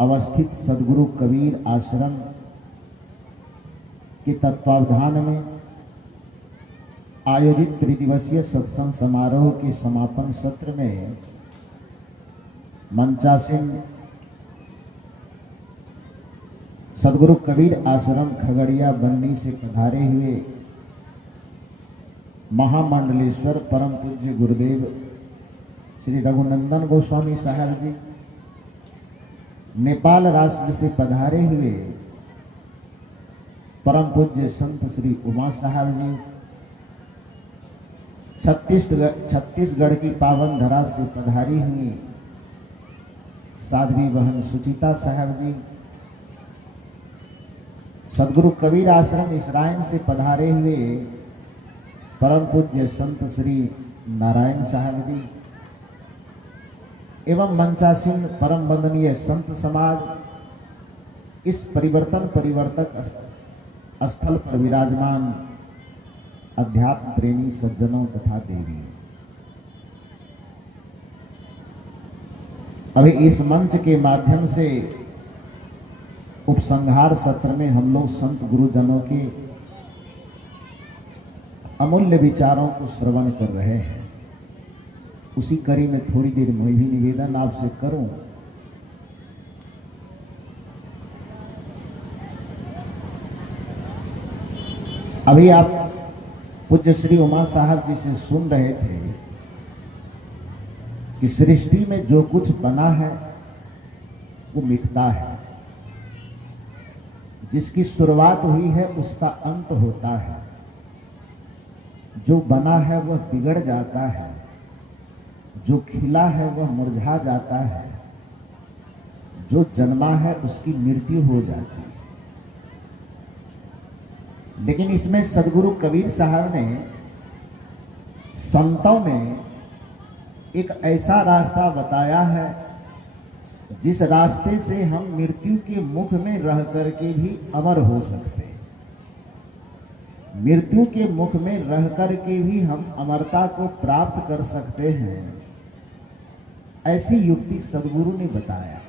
अवस्थित सदगुरु कबीर आश्रम के तत्वावधान में आयोजित त्रिदिवसीय सत्संग समारोह के समापन सत्र में मंचासीन सदगुरु कबीर आश्रम खगड़िया बन्नी से पधारे हुए महामंडलेश्वर परम पूज्य गुरुदेव श्री रघुनंदन गोस्वामी साहब जी, नेपाल राष्ट्र से पधारे हुए परम पूज्य संत श्री उमा साहब जी, छत्तीसगढ़ की पावन धरा से पधारी हुई साध्वी बहन सुचिता साहब जी, सदगुरु कबीर आश्रम इसराइन से पधारे हुए परम पूज्य संत श्री नारायण साहब जी एवं मंचासीन परम वंदनीय संत समाज, इस परिवर्तक स्थल पर विराजमान अध्यात्म प्रेमी सज्जनों तथा देवी, अभी इस मंच के माध्यम से उपसंहार सत्र में हम लोग संत गुरुजनों के अमूल्य विचारों को श्रवण कर रहे हैं। उसी कड़ी में थोड़ी देर मैं भी निवेदन आपसे करूं। अभी आप पूज्य श्री उमा साहब जी से सुन रहे थे कि सृष्टि में जो कुछ बना है वो मिटता है, जिसकी शुरुआत हुई है उसका अंत होता है, जो बना है वह बिगड़ जाता है, जो खिला है वह मुरझा जाता है, जो जन्मा है उसकी मृत्यु हो जाती है। लेकिन इसमें सदगुरु कबीर साहब ने संतों में एक ऐसा रास्ता बताया है जिस रास्ते से हम मृत्यु के मुख में रह करके भी अमर हो सकते हैं। मृत्यु के मुख में रह करके भी हम अमरता को प्राप्त कर सकते हैं, ऐसी युक्ति सदगुरु ने बताया।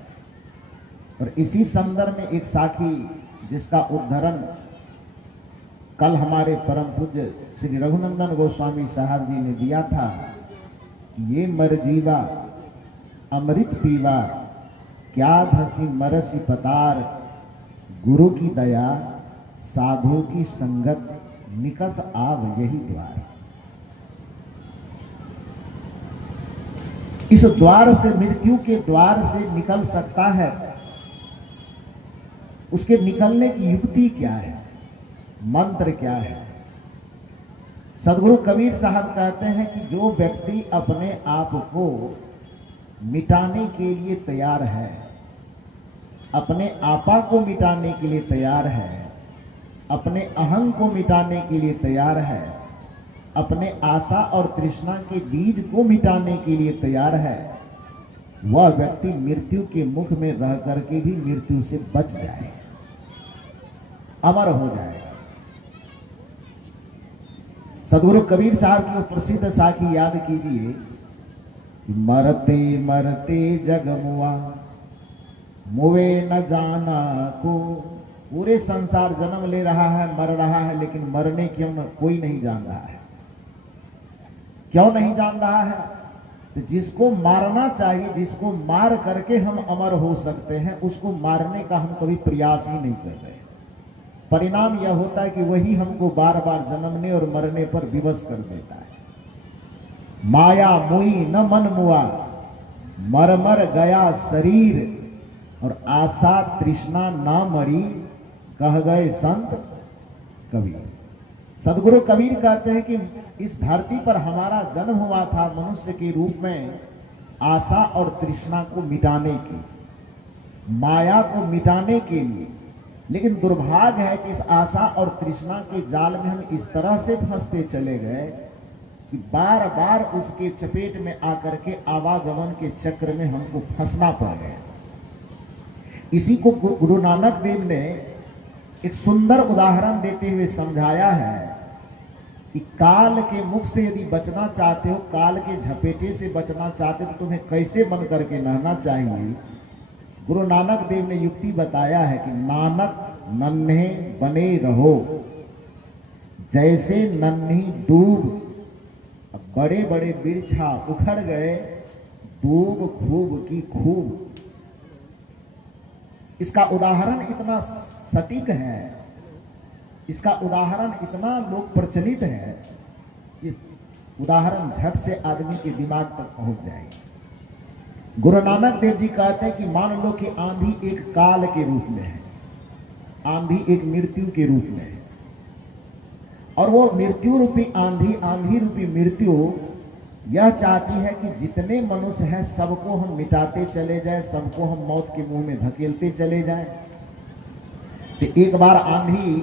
और इसी संदर्भ में एक साखी जिसका उद्धरण कल हमारे परम पूज्य श्री रघुनंदन गोस्वामी साहब जी ने दिया था, ये मर जीवा अमृत पीवा, क्या धसी मरसी पतार, गुरु की दया साधु की संगत, निकस आव यही द्वार। इस द्वार से, मृत्यु के द्वार से निकल सकता है। उसके निकलने की युक्ति क्या है, मंत्र क्या है? सदगुरु कबीर साहब कहते हैं कि जो व्यक्ति अपने आप को मिटाने के लिए तैयार है, अपने आपा को मिटाने के लिए तैयार है, अपने अहंग को मिटाने के लिए तैयार है, अपने आशा और तृष्णा के बीज को मिटाने के लिए तैयार है, वह व्यक्ति मृत्यु के मुख में रह करके भी मृत्यु से बच जाए, अमर हो जाएगा। सदगुरु कबीर साहब की वो प्रसिद्ध साखी याद कीजिए, मरते मरते जग मुआ, मुए न जाना को। पूरे संसार जन्म ले रहा है, मर रहा है, लेकिन मरने क्यों कोई नहीं जान रहा है। क्यों नहीं जान रहा है? तो जिसको मारना चाहिए, जिसको मार करके हम अमर हो सकते हैं, उसको मारने का हम कभी प्रयास ही नहीं कर रहे। परिणाम यह होता है कि वही हमको बार बार जन्मने और मरने पर विवश कर देता है। माया मोई न मन मुआ, मर मर गया शरीर, और आशा तृष्णा ना मरी, कह गए संत कबीर। सदगुरु कबीर कहते हैं कि इस धरती पर हमारा जन्म हुआ था मनुष्य के रूप में आशा और तृष्णा को मिटाने की, माया को मिटाने के लिए। लेकिन दुर्भाग्य है कि इस आशा और तृष्णा के जाल में हम इस तरह से फंसते चले गए कि बार बार उसके चपेट में आकर के आवागमन के चक्र में हमको फंसना पड़ गया। इसी को गुरु नानक देव ने एक सुंदर उदाहरण देते हुए समझाया है कि काल के मुख से यदि बचना चाहते हो, काल के झपेटे से बचना चाहते हो, तो तुम्हें कैसे बन करके रहना चाहिए। गुरु नानक देव ने युक्ति बताया है कि नानक नन्हे बने रहो, जैसे नन्ही दूब। बड़े बड़े वृक्षा उखड़ गए, दूब खूब की खूब। इसका उदाहरण इतना सटीक है, इसका उदाहरण इतना लोक प्रचलित है कि उदाहरण झट से आदमी के दिमाग तक पहुंच जाएगी। गुरु नानक देव जी कहते हैं कि मान लो कि आंधी एक काल के रूप में है, आंधी एक मृत्यु के रूप में है, और वो मृत्यु रूपी आंधी, आंधी रूपी मृत्यु यह चाहती है कि जितने मनुष्य हैं सबको हम मिटाते चले जाएं, सबको हम मौत के मुंह में धकेलते चले जाएं। तो एक बार आंधी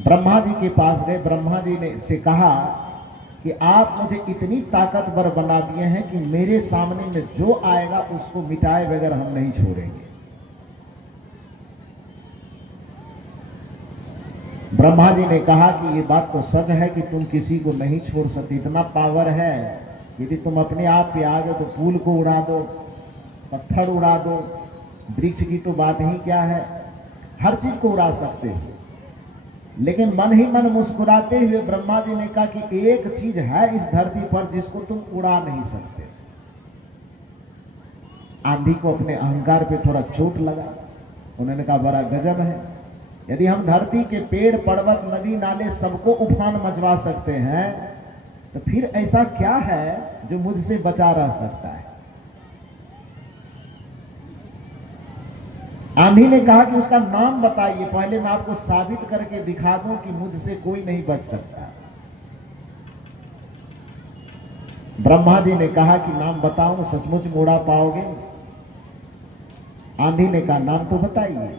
ब्रह्मा जी के पास गए, ब्रह्मा जी ने से कहा कि आप मुझे इतनी ताकतवर बना दिए हैं कि मेरे सामने में जो आएगा उसको मिटाए बगैर हम नहीं छोड़ेंगे। ब्रह्मा जी ने कहा कि ये बात तो सच है कि तुम किसी को नहीं छोड़ सकते, इतना पावर है, यदि तुम अपने आप पे आ गए तो पुल को उड़ा दो, पत्थर उड़ा दो, वृक्ष की तो बात ही क्या है, हर चीज को उड़ा सकते हो। लेकिन मन ही मन मुस्कुराते हुए ब्रह्मा जी ने कहा कि एक चीज है इस धरती पर जिसको तुम उड़ा नहीं सकते। आंधी को अपने अहंकार पे थोड़ा चोट लगा, उन्होंने कहा बड़ा गजब है, यदि हम धरती के पेड़ पर्वत नदी नाले सबको उफान मचवा सकते हैं तो फिर ऐसा क्या है जो मुझसे बचा रह सकता है। आंधी ने कहा कि उसका नाम बताइए, पहले मैं आपको साबित करके दिखा दूं कि मुझसे कोई नहीं बच सकता। ब्रह्मा जी ने कहा कि नाम बताओ, सचमुच उड़ा पाओगे? आंधी ने कहा नाम तो बताइए।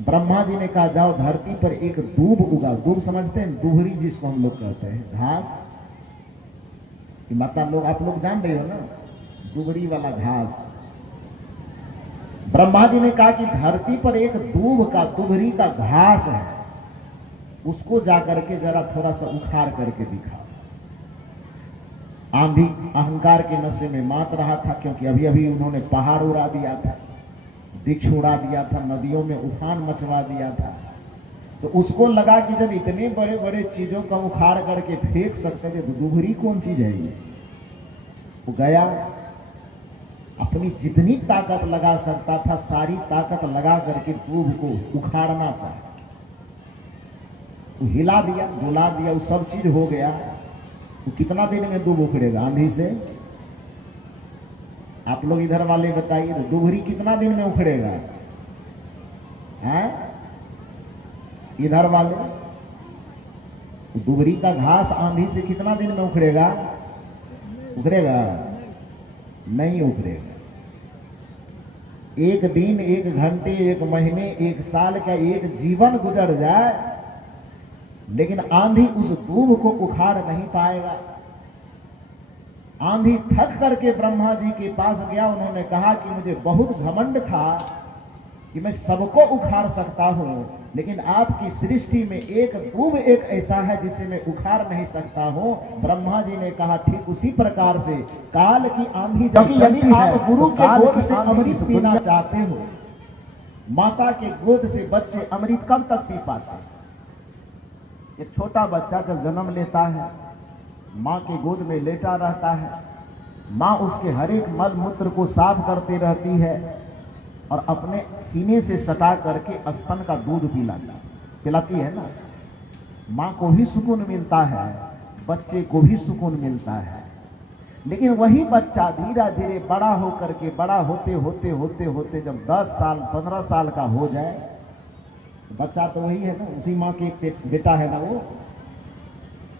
ब्रह्मा जी ने कहा जाओ धरती पर एक दूब उगा, दूब समझते हैं, दुहरी जिसको हम लोग कहते हैं, घास कि माता लोग आप लोग जान रहे हो ना, दुबड़ी वाला घास। ब्रह्मा जी ने कहा कि धरती पर एक दूब का, दुबरी का घास है, उसको जाकर के जरा थोड़ा सा उखाड़ करके दिखा। आंधी अहंकार के नशे में मात रहा था, क्योंकि अभी अभी उन्होंने पहाड़ उड़ा दिया था, वृक्ष उड़ा दिया था, नदियों में उफान मचवा दिया था। तो उसको लगा कि जब इतने बड़े बड़े चीजों का उखाड़ करके फेंक सकते थे तो दुबरी कौन चीज है ये। वो गया, अपनी जितनी ताकत लगा सकता था सारी ताकत लगा करके दूब को उखाड़ना चाहा, तो हिला दिया, डुला दिया, वो सब चीज हो गया। तो कितना दिन में दूब उखड़ेगा आंधी से? आप लोग इधर वाले बताइए, तो दुबरी कितना दिन में उखड़ेगा? हैं इधर वाले, दुबरी का घास आंधी से कितना दिन में उखड़ेगा? उखड़ेगा? नहीं उखड़ेगा। एक दिन, एक घंटे, एक महीने, एक साल का, एक जीवन गुजर जाए, लेकिन आंधी उस दूब को उखाड़ नहीं पाएगा। आंधी थक करके ब्रह्मा जी के पास गया, उन्होंने कहा कि मुझे बहुत घमंड था कि मैं सबको उखाड़ सकता हूं, लेकिन आपकी सृष्टि में एक दूब एक ऐसा है जिसे मैं उखाड़ नहीं सकता हूं। ब्रह्मा जी ने कहा ठीक उसी प्रकार से काल की आंधी, जब यदि आप गुरु के गोद से अमृत पीना चाहते हो, माता के गोद से बच्चे अमृत कब तक पी पाते हैं? एक छोटा बच्चा जब जन्म लेता है, माँ के गोद में लेटा रहता है, माँ उसके हर एक मल मूत्र को साफ करती रहती है और अपने सीने से सटा करके स्तन का दूध पिलाती है ना। माँ को भी सुकून मिलता है, बच्चे को भी सुकून मिलता है। लेकिन वही बच्चा धीरे धीरे बड़ा होकर के, बड़ा होते होते होते होते जब 10 साल 15 साल का हो जाए, बच्चा तो वही है ना, उसी माँ के बेटा है ना वो,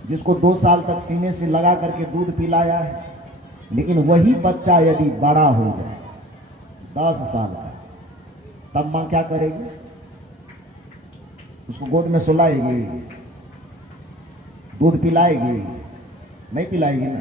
जिसको 2 साल तक सीने से लगा करके दूध पिलाया है। लेकिन वही बच्चा यदि बड़ा हो जाए 10 साल का, तब माँ क्या करेगी? उसको गोद में सुलाएगी, दूध पिलाएगी? नहीं पिलाएगी ना।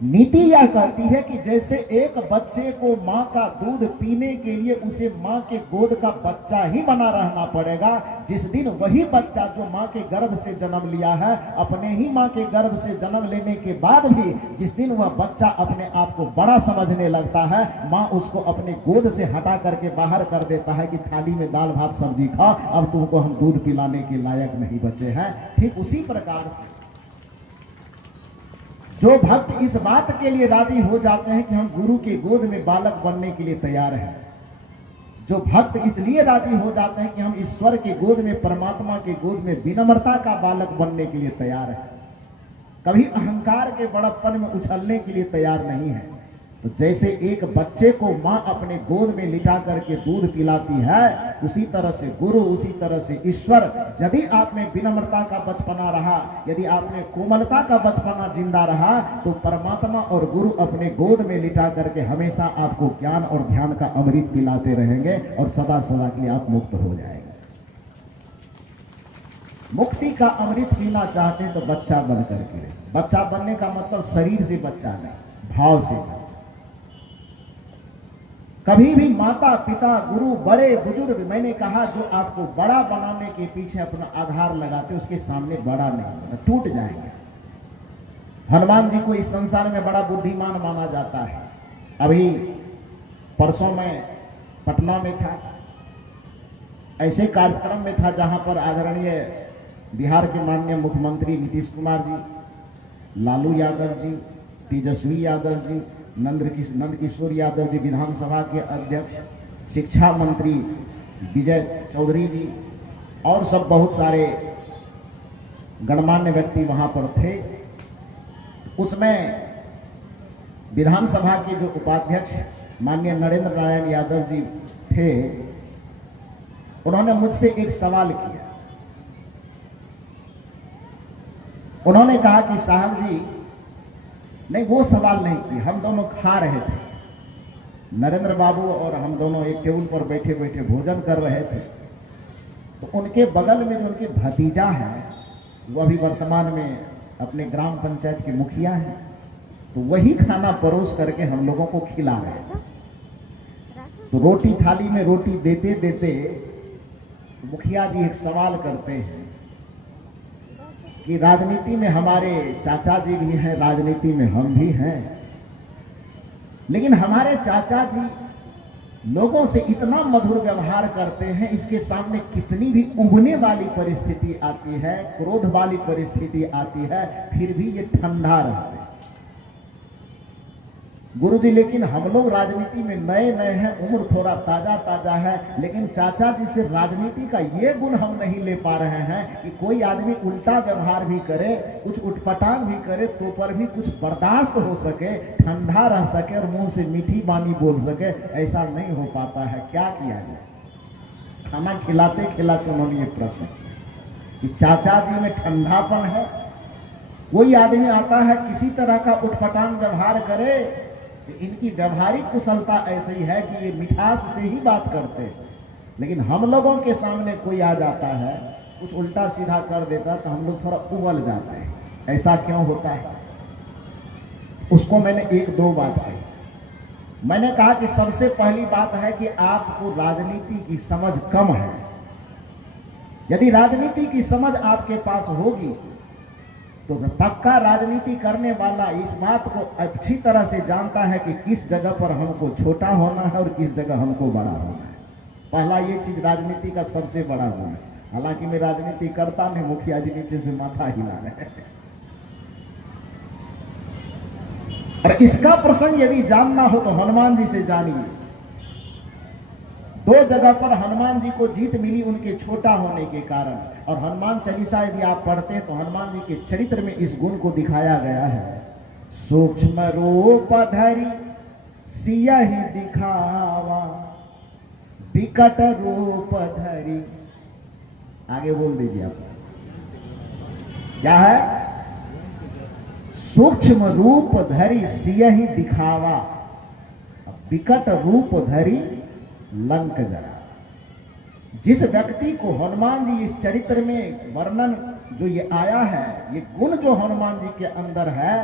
नीति यह कहती है कि जैसे एक बच्चे को मां का दूध पीने के लिए उसे मां के गोद का बच्चा ही बना रहना पड़ेगा, जिस दिन वही बच्चा जो मां के गर्भ से जन्म लिया है, अपने ही मां के गर्भ से जन्म लेने के बाद भी जिस दिन वह बच्चा अपने आप को बड़ा समझने लगता है, मां उसको अपने गोद से हटा करके बाहर कर देता है कि थाली में दाल भात सब्जी खा, अब तुमको हम दूध पिलाने के लायक नहीं बचे हैं। ठीक उसी प्रकार से जो भक्त इस बात के लिए राजी हो जाते हैं कि हम गुरु के गोद में बालक बनने के लिए तैयार हैं, जो भक्त इसलिए राजी हो जाते हैं कि हम ईश्वर के गोद में, परमात्मा के गोद में विनम्रता का बालक बनने के लिए तैयार हैं, कभी अहंकार के बड़प्पन में उछलने के लिए तैयार नहीं है, तो जैसे एक बच्चे को मां अपने गोद में लिटा करके दूध पिलाती है, उसी तरह से गुरु, उसी तरह से ईश्वर, यदि आप में विनम्रता का बचपना रहा, यदि आप में कोमलता का बचपना जिंदा रहा, तो परमात्मा और गुरु अपने गोद में लिटा करके हमेशा आपको ज्ञान और ध्यान का अमृत पिलाते रहेंगे और सदा सदा के लिए आप मुक्त हो जाएंगे। मुक्ति का अमृत पीना चाहते तो बच्चा बन करके रहे। बच्चा बनने का मतलब शरीर से बच्चा नहीं, भाव से बच्चा। कभी भी माता पिता गुरु बड़े बुजुर्ग, मैंने कहा जो आपको बड़ा बनाने के पीछे अपना आधार लगाते उसके सामने बड़ा नहीं बना, टूट जाएंगे। हनुमान जी को इस संसार में बड़ा बुद्धिमान माना जाता है। अभी परसों में पटना में था, ऐसे कार्यक्रम में था जहां पर आदरणीय बिहार के माननीय मुख्यमंत्री नीतीश कुमार जी, लालू यादव जी, तेजस्वी यादव जी, नंद किशोर यादव जी विधानसभा के अध्यक्ष, शिक्षा मंत्री विजय चौधरी जी और सब बहुत सारे गणमान्य व्यक्ति वहां पर थे। उसमें विधानसभा के जो उपाध्यक्ष माननीय नरेंद्र नारायण यादव जी थे, उन्होंने मुझसे एक सवाल किया। उन्होंने कहा कि साहब जी, नहीं वो सवाल नहीं किया, हम दोनों खा रहे थे, नरेंद्र बाबू और हम दोनों एक टेबल पर बैठे बैठे भोजन कर रहे थे, तो उनके बगल में जो उनके भतीजा है, वो अभी वर्तमान में अपने ग्राम पंचायत के मुखिया हैं, तो वही खाना परोस करके हम लोगों को खिला रहे थे। तो रोटी थाली में रोटी देते देते मुखिया जी एक सवाल करते हैं कि राजनीति में हमारे चाचा जी भी हैं, राजनीति में हम भी हैं, लेकिन हमारे चाचा जी लोगों से इतना मधुर व्यवहार करते हैं, इसके सामने कितनी भी उबने वाली परिस्थिति आती है, क्रोध वाली परिस्थिति आती है, फिर भी ये ठंडा रहते हैं। गुरुजी, लेकिन हम लोग राजनीति में नए नए हैं, उम्र थोड़ा ताजा ताजा है, लेकिन चाचा जी से राजनीति का ये गुण हम नहीं ले पा रहे हैं कि कोई आदमी उल्टा व्यवहार भी करे, कुछ उठपटांग भी करे, तो पर भी कुछ बर्दाश्त हो सके, ठंडा रह सके और मुंह से मीठी बानी बोल सके, ऐसा नहीं हो पाता है। क्या किया जाए? खाना खिलाते खिलाते उन्होंने ये प्रश्न कि चाचा जी में ठंडापन है, कोई आदमी आता है किसी तरह का उठपटांग व्यवहार करे, इनकी व्यवहारिक कुशलता ऐसी है कि ये मिठास से ही बात करते हैं, लेकिन हम लोगों के सामने कोई आ जाता है, कुछ उल्टा सीधा कर देता तो हम लोग थोड़ा उबल जाते हैं। ऐसा क्यों होता है? उसको मैंने एक दो बात कही। मैंने कहा कि सबसे पहली बात है कि आपको राजनीति की समझ कम है। यदि राजनीति की समझ आपके पास होगी तो पक्का राजनीति करने वाला इस बात को अच्छी तरह से जानता है कि किस जगह पर हमको छोटा होना है और किस जगह हमको बड़ा होना है। पहला ये चीज राजनीति का सबसे बड़ा गुण है। हालांकि मैं राजनीति करता नहीं, मुखिया जी नीचे से माथा हिला रहे हैं। और इसका प्रसंग यदि जानना हो तो हनुमान जी से जानिए। दो जगह पर हनुमान जी को जीत मिली उनके छोटा होने के कारण। और हनुमान चालीसा यदि आप पढ़ते हैं तो हनुमान जी के चरित्र में इस गुण को दिखाया गया है। सूक्ष्म रूप धरि सियहि दिखावा, विकट रूप धरि, आगे बोल दीजिए आप, क्या है? सूक्ष्म रूप धरि सियहि दिखावा, विकट रूप धरि लंक जरा। जिस व्यक्ति को हनुमान जी इस चरित्र में वर्णन जो ये आया है, ये गुण जो हनुमान जी के अंदर है,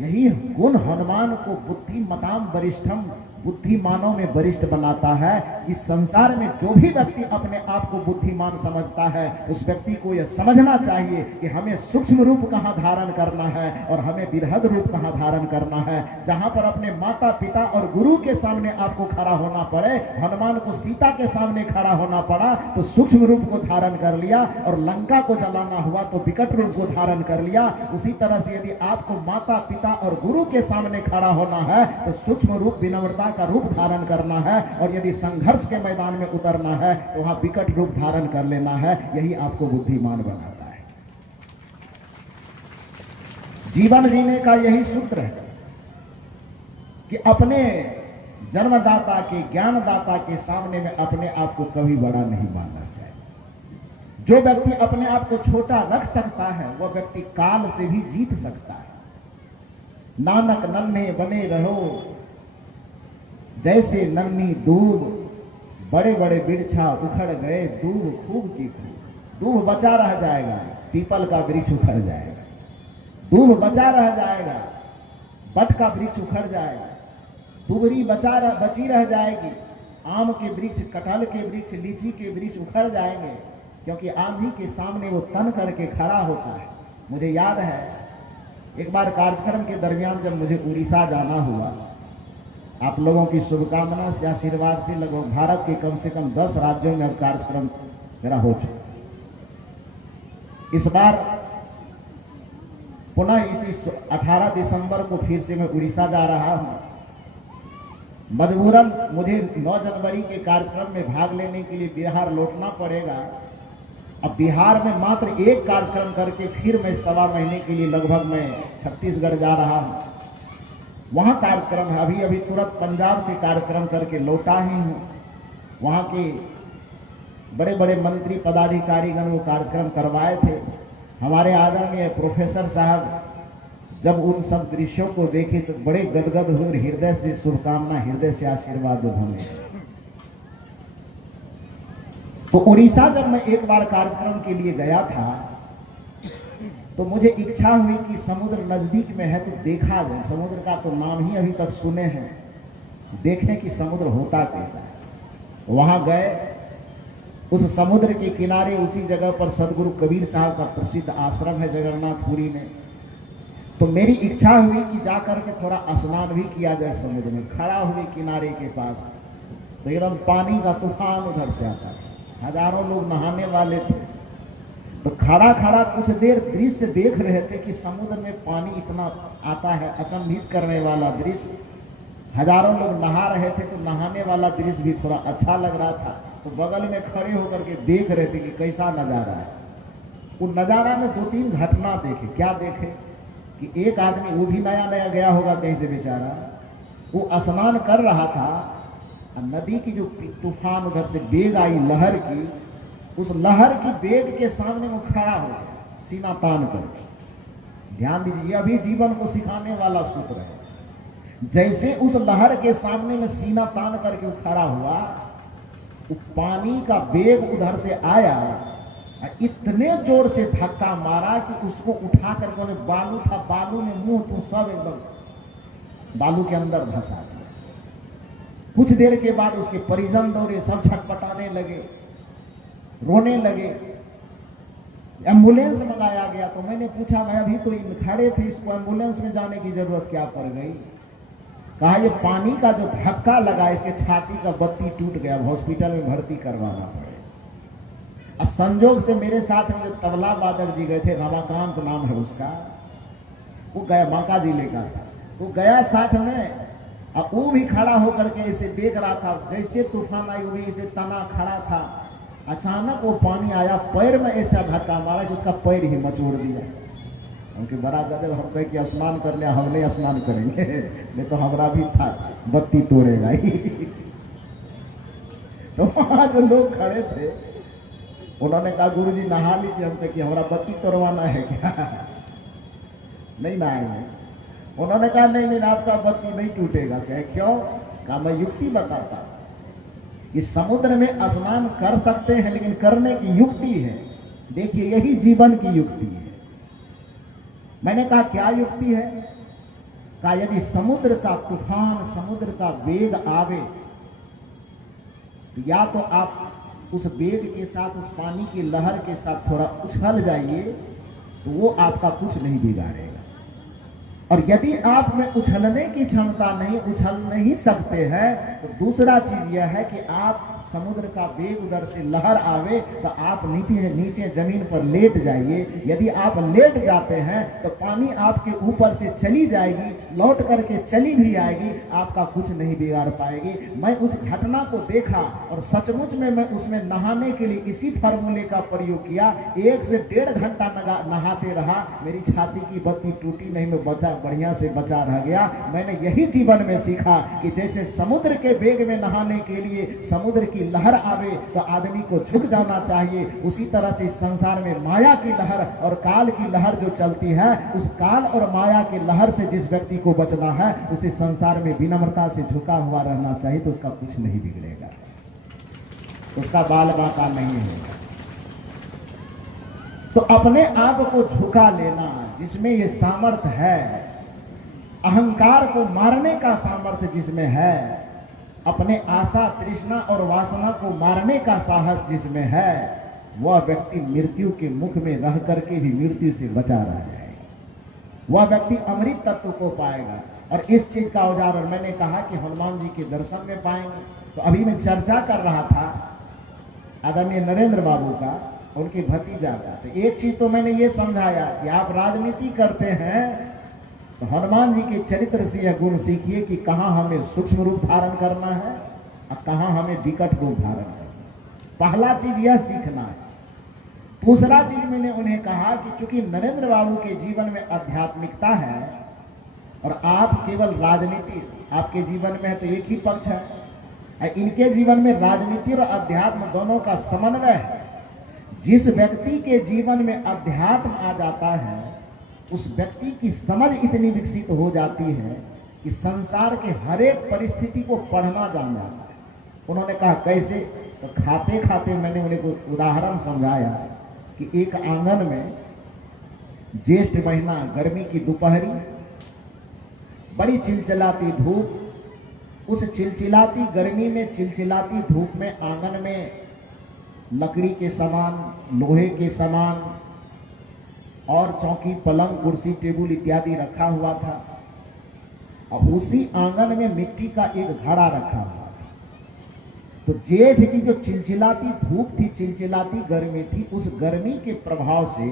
यही गुण हनुमान को बुद्धिमताम वरिष्ठम, बुद्धिमानों में वरिष्ठ बनाता है। इस संसार में जो भी व्यक्ति अपने आप को बुद्धिमान समझता है, उस व्यक्ति को यह समझना चाहिए कि हमें सूक्ष्म रूप कहाँ धारण करना है और हमें बृहद रूप कहाँ धारण करना है। जहां पर अपने माता पिता और गुरु के सामने आपको खड़ा होना पड़े, हनुमान को सीता के सामने खड़ा होना पड़ा तो सूक्ष्म रूप को धारण कर लिया, और लंका को जलाना हुआ तो विकट रूप को धारण कर लिया। उसी तरह से यदि आपको माता पिता और गुरु के सामने खड़ा होना है तो सूक्ष्म रूप विनम्रता का रूप धारण करना है, और यदि संघर्ष के मैदान में उतरना है तो वहां विकट रूप धारण कर लेना है। यही आपको बुद्धिमान बनाता है। जीवन जीने का यही सूत्र है कि अपने जन्मदाता के, ज्ञानदाता के सामने में अपने आप को कभी बड़ा नहीं मानना चाहिए। जो व्यक्ति अपने आप को छोटा रख सकता है वह व्यक्ति काल से भी जीत सकता है। नानक नन्हे बने रहो जैसे नन्ही दूब, बड़े बड़े वृक्षा उखड़ गए दूब खूब की खूब। दूब बचा रह जाएगा, पीपल का वृक्ष उखड़ जाएगा। दूब बचा रह जाएगा, बट का वृक्ष उखड़ जाएगा। दुबरी बची रह जाएगी, आम के वृक्ष, कटहल के वृक्ष, लीची के वृक्ष उखड़ जाएंगे, क्योंकि आंधी के सामने वो तन करके खड़ा होता है। मुझे याद है एक बार कार्यक्रम के दरमियान जब मुझे उड़ीसा जाना हुआ, आप लोगों की शुभकामना से, आशीर्वाद से लगभग भारत के कम से कम 10 राज्यों में अब कार्यक्रम मेरा हो चुका। इस बार पुनः इसी 18 दिसंबर को फिर से मैं उड़ीसा जा रहा हूं। मजबूरन मुझे 9 जनवरी के कार्यक्रम में भाग लेने के लिए बिहार लौटना पड़ेगा। अब बिहार में मात्र एक कार्यक्रम करके फिर मैं 1.25 महीने के लिए लगभग मैं छत्तीसगढ़ जा रहा हूं। वहां कार्यक्रम है। अभी अभी तुरंत पंजाब से कार्यक्रम करके लौटा ही हूं। वहां के बड़े बड़े मंत्री पदाधिकारीगण वो कार्यक्रम करवाए थे। हमारे आदरणीय प्रोफेसर साहब जब उन सब दृश्यों को देखे तो बड़े गदगद हुए, हृदय से शुभकामना, हृदय से आशीर्वाद उन्होंने। तो उड़ीसा जब मैं एक बार कार्यक्रम के लिए गया था तो मुझे इच्छा हुई कि समुद्र नजदीक में है तो देखा जाए। समुद्र का तो नाम ही अभी तक सुने हैं, देखें कि समुद्र होता कैसा है। वहां गए, उस समुद्र के किनारे उसी जगह पर सदगुरु कबीर साहब का प्रसिद्ध आश्रम है जगन्नाथपुरी में। तो मेरी इच्छा हुई कि जाकर के थोड़ा स्नान भी किया जाए समुद्र में। खड़ा हुए किनारे के पास तो एकदम पानी का तूफान उधर से आता है, हजारों लोग नहाने वाले थे। तो खड़ा खड़ा कुछ देर दृश्य देख रहे थे कि समुद्र में पानी इतना आता है, अचंभित करने वाला दृश्य। हजारों लोग नहा रहे थे तो नहाने वाला दृश्य भी थोड़ा अच्छा लग रहा था। तो बगल में खड़े होकर के देख रहे थे कि कैसा नजारा है। वो नजारा में 2-3 घटना देखे। क्या देखे कि एक आदमी, वो भी नया नया गया होगा कहीं से बेचारा, वो स्नान कर रहा था। नदी की जो तूफान उधर से बेग आई लहर की, उस लहर की बेग के सामने वो खड़ा हो गया सीना तान करके। ध्यान दीजिए, अभी जीवन को सिखाने वाला सूत्र है। जैसे उस लहर के सामने में सीना तान करके वो खड़ा हुआ, वो पानी का बेग उधर से आया, इतने जोर से धक्का मारा कि उसको उठा करके, बालू था, बालू में मुंह तो सब एकदम बालू के अंदर धंसा दिया। कुछ देर के बाद उसके परिजन दौड़े, सब छटपटाने लगे, रोने लगे। एम्बुलेंस मंगाया गया। तो मैंने पूछा, मैं अभी तो खड़े थे, इसको एम्बुलेंस में जाने की जरूरत क्या पड़ गई? कहा ये पानी का जो धक्का लगा, इसके छाती का बत्ती टूट गया, हॉस्पिटल में भर्ती करवाना पड़ेगा। संजोग से मेरे साथ में जो तबला वादक जी गए थे, रमाकांत नाम है उसका, वो गया, बांका जिले का था, वो गया साथ में। अब वो भी खड़ा होकर के ऐसे देख रहा था। जैसे तूफान आई वो भी ऐसे तना खड़ा था। अचानक वो पानी आया, पैर में ऐसा धक्का मारा कि उसका पैर ही मचोड़ दिया। उनके बड़ा गजब, हम कहे कि स्नान कर लिया, हम नहीं स्नान करेंगे, नहीं तो हमारा भी था बत्ती तोड़ेगा ही। तो वहां जो लोग खड़े थे उन्होंने कहा, गुरुजी नहा लीजिए। हमसे कि हमारा बत्ती तोड़वाना है क्या? नहीं नहाएंगे। उन्होंने कहा नहीं नहीं, आपका बत्ती नहीं टूटेगा। कहे क्यों? कहा मैं युक्ति बताता हूं। इस समुद्र में स्नान कर सकते हैं, लेकिन करने की युक्ति है। देखिए, यही जीवन की युक्ति है। मैंने कहा क्या युक्ति है? का यदि समुद्र का तूफान, समुद्र का वेग आवे तो या तो आप उस वेग के साथ, उस पानी की लहर के साथ थोड़ा उछल जाइए तो वो आपका कुछ नहीं बिगाड़ेगा। और यदि आप में उछलने की क्षमता नहीं, उछल नहीं सकते हैं, तो दूसरा चीज यह है कि आप समुद्र का वेग उधर से लहर आवे तो आप नीचे जमीन पर लेट जाइए। यदि आप लेट जाते हैं तो पानी आपके ऊपर से चली जाएगी, लौट करके चली भी आएगी, आपका कुछ नहीं बिगाड़ पाएगी। मैं उस घटना को देखा और सचमुच में मैं उसमें नहाने के लिए इसी फार्मूले का प्रयोग किया। 1 से 1.5 घंटा नहाते रहा, मेरी छाती की बत्ती टूटी नहीं, मैं बढ़िया से बचा रह गया। मैंने यही जीवन में सीखा कि जैसे समुद्र के वेग में नहाने के लिए समुद्र की लहर आवे तो आदमी को झुक जाना चाहिए, उसी तरह से संसार में माया की लहर और काल की लहर जो चलती है, उस काल और माया की लहर से जिस व्यक्ति को बचना है उसे संसार में विनम्रता से झुका हुआ रहना चाहिए, तो उसका कुछ नहीं बिगड़ेगा, उसका बाल बांका नहीं होगा। तो अपने आप को झुका लेना, जिसमें ये सामर्थ्य है, अहंकार को मारने का सामर्थ्य जिसमें है, अपने आशा, तृष्णा और वासना को मारने का साहस जिसमें है, वह व्यक्ति मृत्यु के मुख में रह करके भी मृत्यु से बचा रह जाएगा। वह व्यक्ति अमृत तत्व को पाएगा। और इस चीज का उदाहरण मैंने कहा कि हनुमान जी के दर्शन में पाएंगे। तो अभी मैं चर्चा कर रहा था आदरणीय नरेंद्र बाबू का, उनके भतीजा का। तो एक चीज तो मैंने ये समझाया कि आप राजनीति करते हैं तो हनुमान जी के चरित्र से यह गुण सीखिए कि कहां हमें सूक्ष्म रूप धारण करना है और कहां हमें विकट रूप धारण करना है। पहला चीज यह सीखना है। दूसरा चीज मैंने उन्हें कहा कि चूंकि नरेंद्र बाबू के जीवन में आध्यात्मिकता है और आप केवल राजनीति, आपके जीवन में है तो एक ही पक्ष है, इनके जीवन में राजनीति और अध्यात्म दोनों का समन्वय है। जिस व्यक्ति के जीवन में अध्यात्म आ जाता है उस व्यक्ति की समझ इतनी विकसित हो जाती है कि संसार के हर एक परिस्थिति को पढ़ना जान जाता है। उन्होंने कहा कैसे? तो खाते खाते मैंने उन्हें उदाहरण समझाया कि एक आंगन में ज्येष्ठ महीना, गर्मी की दोपहरी, बड़ी चिलचिलाती धूप, उस चिलचिलाती गर्मी में, चिलचिलाती धूप में आंगन में लकड़ी के सामान, लोहे के सामान और चौकी, पलंग, कुर्सी, टेबुल इत्यादि रखा हुआ था। और उसी आंगन में मिट्टी का एक घड़ा रखा हुआ था। तो जेठ की जो चिलचिलाती धूप थी, चिलचिलाती गर्मी थी, उस गर्मी के प्रभाव से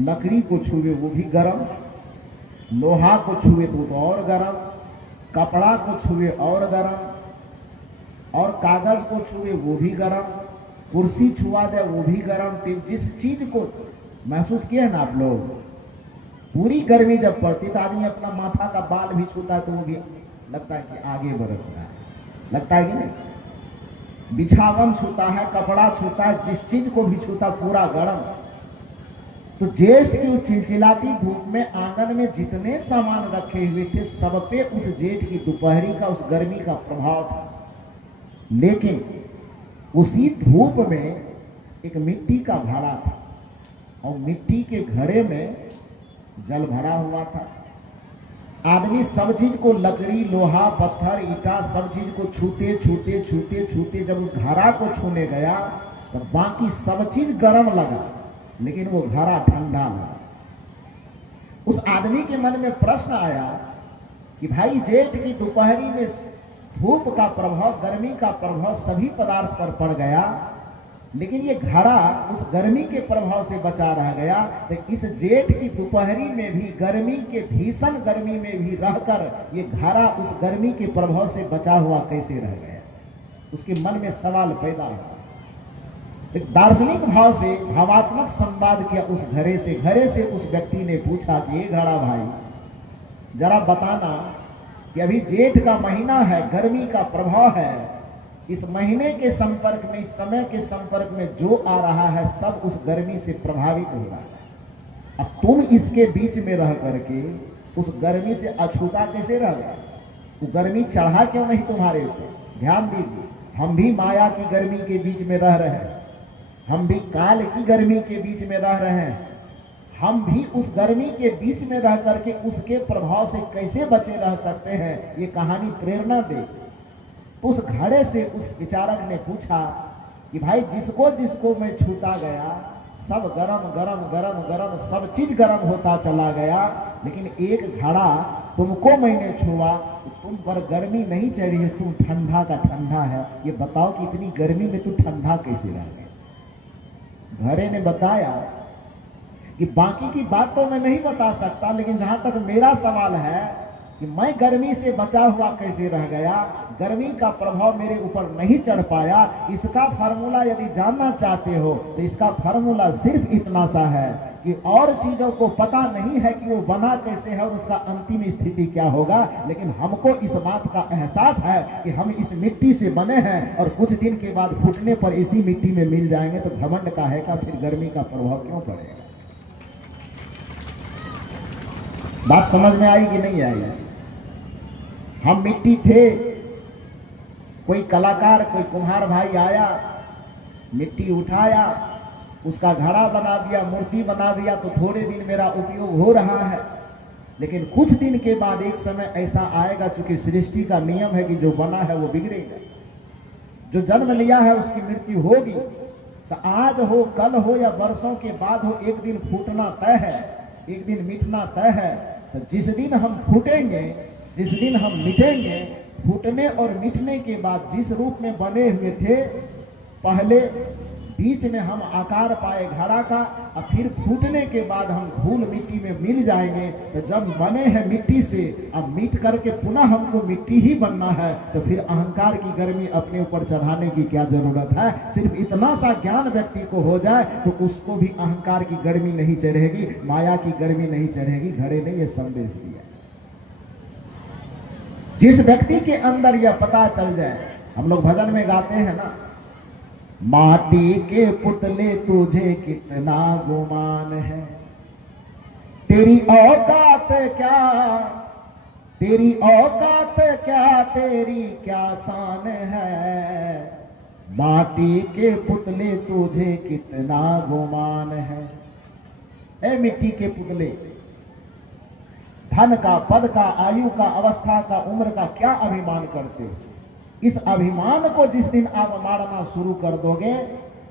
लकड़ी को छुए वो भी गर्म, लोहा को छुए तो और गर्म, कपड़ा को छुए और गर्म, और कागज को छुए वो भी गर्म, कुर्सी छुआ जाए वो भी गर्म। जिस चीज को महसूस किया है ना आप लोग, पूरी गर्मी जब पड़ती तो आदमी अपना माथा का बाल भी छूता है तो वो भी लगता है कि आगे बरस रहा है, लगता है कि नहीं? बिछावन छूता है, कपड़ा छूता है, जिस चीज को भी छूता पूरा गर्म। तो जेठ की उस चिलचिलाती धूप में आंगन में जितने सामान रखे हुए थे सब पे उस जेठ की दोपहरी का, उस गर्मी का प्रभाव था। लेकिन उसी धूप में एक मिट्टी का घड़ा था और मिट्टी के घड़े में जल भरा हुआ था। आदमी सब चीज को, लकड़ी, लोहा, पत्थर, ईटा, सब चीज को छूते छूते छूते छूते जब उस घड़ा को छूने गया तो बाकी सब चीज गर्म लगा लेकिन वो घड़ा ठंडा लगा। उस आदमी के मन में प्रश्न आया कि भाई जेठ की दोपहरी में धूप का प्रभाव, गर्मी का प्रभाव सभी पदार्थ पर पड़ गया, लेकिन ये घड़ा उस गर्मी के प्रभाव से बचा रह गया। तो इस जेठ की दोपहरी में भी, गर्मी के भीषण गर्मी में भी रहकर ये घड़ा उस गर्मी के प्रभाव से बचा हुआ कैसे रह गया? उसके मन में सवाल पैदा हुआ। एक दार्शनिक भाव से भावात्मक संवाद किया उस घड़े से उस व्यक्ति ने पूछा कि ये घड़ा भाई जरा बताना कि अभी जेठ का महीना है, गर्मी का प्रभाव है, इस महीने के संपर्क में, इस समय के संपर्क में जो आ रहा है सब उस गर्मी से प्रभावित हो रहा है। अब तुम इसके बीच में रह करके उस गर्मी से अछूता कैसे रह गए? वो गर्मी चढ़ा क्यों नहीं तुम्हारे ऊपर? ध्यान दीजिए, हम भी माया की गर्मी के बीच में रह रहे हैं, हम भी काल की गर्मी के बीच में रह रहे हैं, हम भी उस गर्मी के बीच में रह करके उसके प्रभाव से कैसे बचे रह सकते हैं, ये कहानी प्रेरणा दे। तो उस घड़े से उस विचारक ने पूछा कि भाई जिसको जिसको मैं छूता गया सब गरम गरम गरम गरम सब चीज गरम होता चला गया, लेकिन एक घड़ा तुमको मैंने छुआ तो तुम पर गर्मी नहीं चढ़ी है, तुम ठंडा का ठंडा है। ये बताओ कि इतनी गर्मी में तू ठंडा कैसे रह गया। घड़े ने बताया कि बाकी की बात तो मैं नहीं बता सकता, लेकिन जहां तक मेरा सवाल है कि मैं गर्मी से बचा हुआ कैसे रह गया, गर्मी का प्रभाव मेरे ऊपर नहीं चढ़ पाया, इसका फार्मूला यदि जानना चाहते हो तो इसका फार्मूला सिर्फ इतना सा है कि और चीजों को पता नहीं है कि वो बना कैसे है और उसका अंतिम स्थिति क्या होगा, लेकिन हमको इस बात का एहसास है कि हम इस मिट्टी से बने हैं और कुछ दिन के बाद फूटने पर इसी मिट्टी में मिल जाएंगे। तो घमंड काहे का, फिर गर्मी का प्रभाव क्यों पड़ेगा। बात समझ में आई कि नहीं आई। हम मिट्टी थे, कोई कलाकार कोई कुम्हार भाई आया, मिट्टी उठाया, उसका घड़ा बना दिया, मूर्ति बना दिया, तो थोड़े दिन मेरा उपयोग हो रहा है, लेकिन कुछ दिन के बाद एक समय ऐसा आएगा, चूंकि सृष्टि का नियम है कि जो बना है वो बिगड़ेगा, जो जन्म लिया है उसकी मृत्यु होगी। तो आज हो कल हो या वर्षों के बाद हो, एक दिन फूटना तय है, एक दिन मिटना तय है। तो जिस दिन हम फूटेंगे, जिस दिन हम मिटेंगे, फूटने और मिटने के बाद जिस रूप में बने हुए थे पहले, बीच में हम आकार पाए घड़ा का, और फिर फूटने के बाद हम धूल मिट्टी में मिल जाएंगे। तो जब बने हैं मिट्टी से, अब मिट करके पुनः हमको मिट्टी ही बनना है, तो फिर अहंकार की गर्मी अपने ऊपर चढ़ाने की क्या जरूरत है। सिर्फ इतना सा ज्ञान व्यक्ति को हो जाए तो उसको भी अहंकार की गर्मी नहीं चढ़ेगी, माया की गर्मी नहीं चढ़ेगी। घड़े ने यह संदेश दिया। जिस व्यक्ति के अंदर यह पता चल जाए, हम लोग भजन में गाते हैं ना, माटी के पुतले तुझे कितना गुमान है, तेरी औकात क्या, तेरी औकात क्या, तेरी क्या शान है, माटी के पुतले तुझे कितना गुमान है। ए मिट्टी के पुतले, धन का, पद का, आयु का, अवस्था का, उम्र का क्या अभिमान करते हो। इस अभिमान को जिस दिन आप मारना शुरू कर दोगे,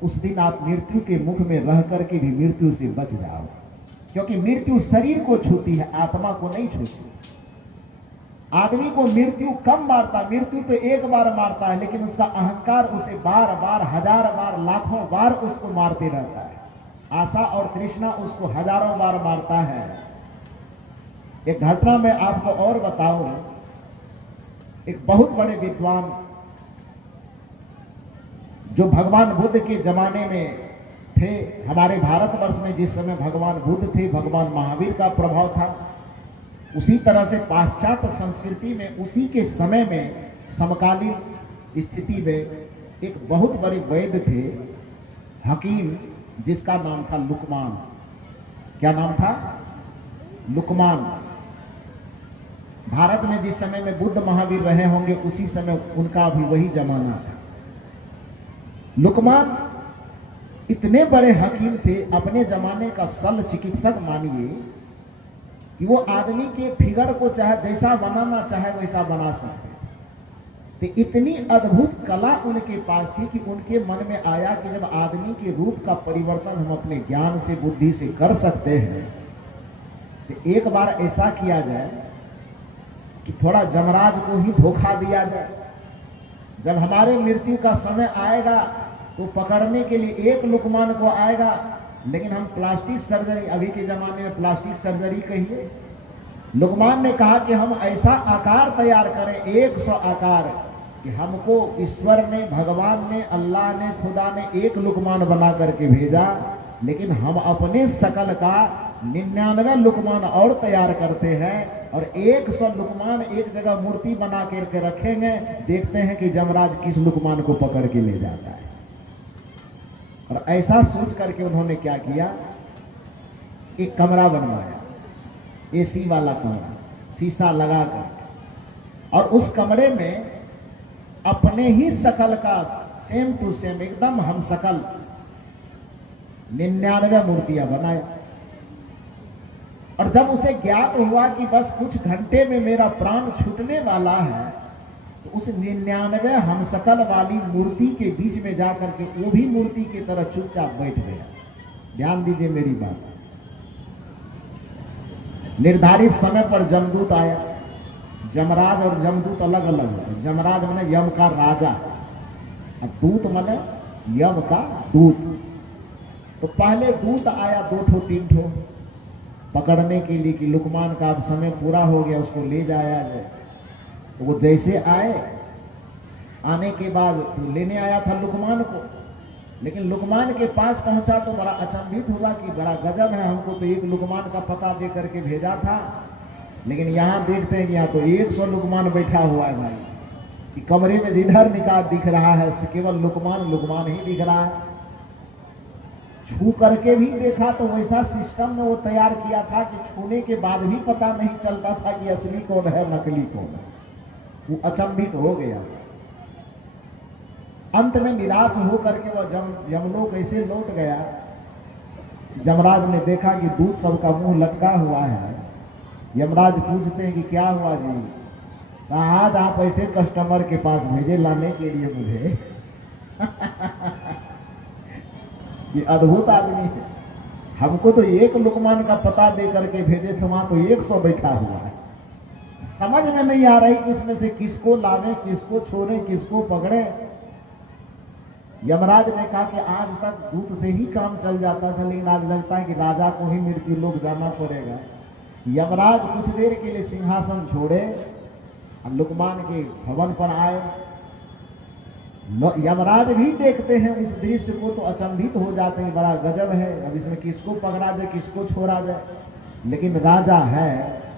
उस दिन आप मृत्यु के मुख में रह करके भी मृत्यु से बच जाओगे। क्योंकि मृत्यु शरीर को छूती है, आत्मा को नहीं छूती। आदमी को मृत्यु कम मारता, मृत्यु तो एक बार मारता है, लेकिन उसका अहंकार उसे बार बार, हजार बार, लाखों बार उसको मारते रहता है। आशा और तृष्णा उसको हजारों बार मारता है। एक घटना मैं आपको और बताऊं। एक बहुत बड़े विद्वान जो भगवान बुद्ध के जमाने में थे, हमारे भारतवर्ष में जिस समय भगवान बुद्ध थे, भगवान महावीर का प्रभाव था, उसी तरह से पाश्चात्य संस्कृति में उसी के समय में समकालीन स्थिति में एक बहुत बड़े वैद्य थे, हकीम, जिसका नाम था लुकमान। क्या नाम था? लुकमान। भारत में जिस समय में बुद्ध महावीर रहे होंगे, उसी समय उनका भी वही जमाना था। लुकमान इतने बड़े हकीम थे, अपने जमाने का शल्य चिकित्सक मानिए, कि वो आदमी के फिगर को चाहे जैसा बनाना चाहे वैसा बना सकते। तो इतनी अद्भुत कला उनके पास थी कि उनके मन में आया कि जब आदमी के रूप का परिवर्तन हम अपने ज्ञान से, बुद्धि से कर सकते हैं, तो एक बार ऐसा किया जाए कि थोड़ा जमराज को ही धोखा दिया जाए। जब हमारे मृत्यु का समय आएगा तो पकड़ने के लिए एक लुकमान को आएगा, लेकिन हम प्लास्टिक सर्जरी, अभी के जमाने में प्लास्टिक सर्जरी कहिए। लुकमान ने कहा कि हम ऐसा आकार तैयार करें, 100 आकार, कि हमको ईश्वर ने, भगवान ने, अल्लाह ने, खुदा ने एक लुकमान बना करके भेजा, लेकिन हम अपने शकल का 99 लुकमान और तैयार करते हैं और 100 लुकमान एक जगह मूर्ति बना करके रखेंगे। देखते हैं कि जमराज किस लुकमान को पकड़ के ले जाता है। और ऐसा सोच करके उन्होंने क्या किया, एक कमरा बनवाया, एसी वाला कमरा, शीशा लगा कर, और उस कमरे में अपने ही शकल का सेम टू सेम, एकदम हम शकल 99 मूर्तियां बनाया। और जब उसे ज्ञात हुआ कि बस कुछ घंटे में मेरा प्राण छूटने वाला है, तो उस 99 हमशक्ल वाली मूर्ति के बीच में जाकर के वो भी मूर्ति की तरह चुपचाप बैठ गया। ध्यान दीजिए मेरी बात। निर्धारित समय पर जमदूत आया। जमराज और जमदूत अलग अलग है। जमराज माने यम का राजा, और दूत माने यम का दूत। तो पहले दूत आया 2 ठो 3 ठो पकड़ने के लिए कि लुकमान का अब समय पूरा हो गया, उसको ले जाया जाए। तो वो जैसे आए, आने के बाद तो लेने आया था लुकमान को, लेकिन लुकमान के पास पहुंचा तो बड़ा अचंभित हुआ कि बड़ा गजब है, हमको तो एक लुकमान का पता दे करके भेजा था, लेकिन यहाँ देखते हैं कि यहाँ तो 100 लुकमान बैठा हुआ है भाई, कि कमरे में जिधर निकाह दिख रहा है केवल लुकमान लुकमान ही दिख रहा है। छू करके भी देखा तो वैसा सिस्टम में वो तैयार किया था कि छूने के बाद भी पता नहीं चलता था कि असली कौन है नकली कौन है। वो अचंभित हो गया। अंत में निराश होकर के वह यमलोक ऐसे लौट गया। यमराज ने देखा कि दूध सबका मुंह लटका हुआ है। यमराज पूछते हैं कि क्या हुआ जी? आज आप ऐसे कस्टमर के पास भेजे लाने के लिए मुझे? ये अद्भुत आदमी है। हमको तो एक लुकमान का पता दे करके भेजे थे, वहां तो 100 बैठा हुआ है। समझ में नहीं आ रही कि उसमें से किसको लावे, किसको छोड़े, किसको पकड़े। यमराज ने कहा कि आज तक दूत से ही काम चल जाता था, लेकिन आज लगता है कि राजा को ही मृत्यु लोक जाना पड़ेगा। यमराज कुछ देर के लिए सिंहासन छोड़े और लुकमान के भवन पर आए। यमराज भी देखते हैं उस दृश्य को तो अचंभित हो जाते हैं, बड़ा गजब है, अब इसमें किसको पकड़ा जाए, किसको छोड़ा जाए। लेकिन राजा है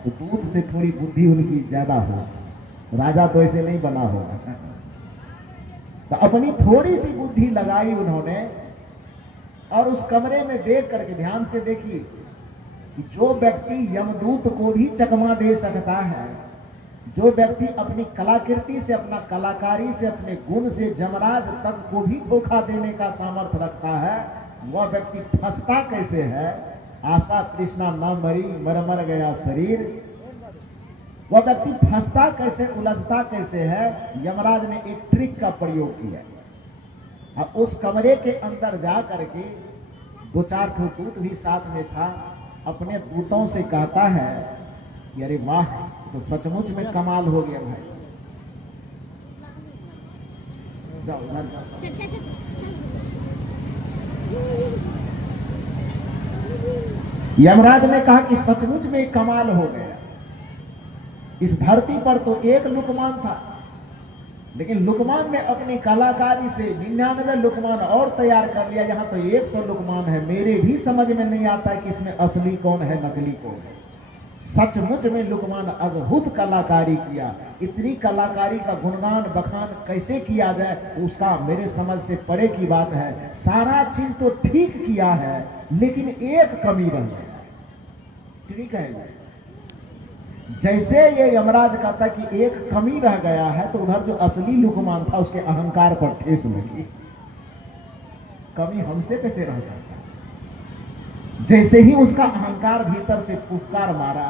तो दूत से थोड़ी बुद्धि उनकी ज्यादा हो, राजा तो ऐसे नहीं बना होगा। तो अपनी थोड़ी सी बुद्धि लगाई उन्होंने और उस कमरे में देख करके, ध्यान से देखिए कि जो व्यक्ति यमदूत को भी चकमा दे सकता है, जो व्यक्ति अपनी कलाकृति से, अपना कलाकारी से, अपने गुण से जमराज तक को भी धोखा देने का सामर्थ्य रखता है, वह व्यक्ति फंसता कैसे है? आशा तृष्णा न मरी, मर मर गया शरीर। वह व्यक्ति फंसता कैसे, उलझता कैसे है? यमराज ने एक ट्रिक का प्रयोग किया। अब उस कमरे के अंदर जा करके 2-4 ठो दूत भी साथ में था, अपने दूतों से कहता है कि अरे वाह, तो सचमुच में कमाल हो गया भाई। जाओ यमराज ने कहा कि सचमुच में कमाल हो गया। इस धरती पर तो एक लुकमान था, लेकिन लुकमान ने अपनी कलाकारी से 99 लुकमान और तैयार कर लिया। यहाँ तो 100 लुकमान है। मेरे भी समझ में नहीं आता है कि इसमें असली कौन है, नकली कौन है। सचमुच में लुकमान अद्भुत कलाकारी किया। इतनी कलाकारी का गुणगान बखान कैसे किया जाए, उसका मेरे समझ से परे की बात है। सारा चीज तो ठीक किया है, लेकिन एक कमी रह गई। ठीक है, जैसे ये यमराज कहता कि एक कमी रह गया है, तो उधर जो असली लुकमान था उसके अहंकार पर ठेस लगी। कमी हमसे कैसे रह सकता? जैसे ही उसका अहंकार भीतर से फुफकार मारा,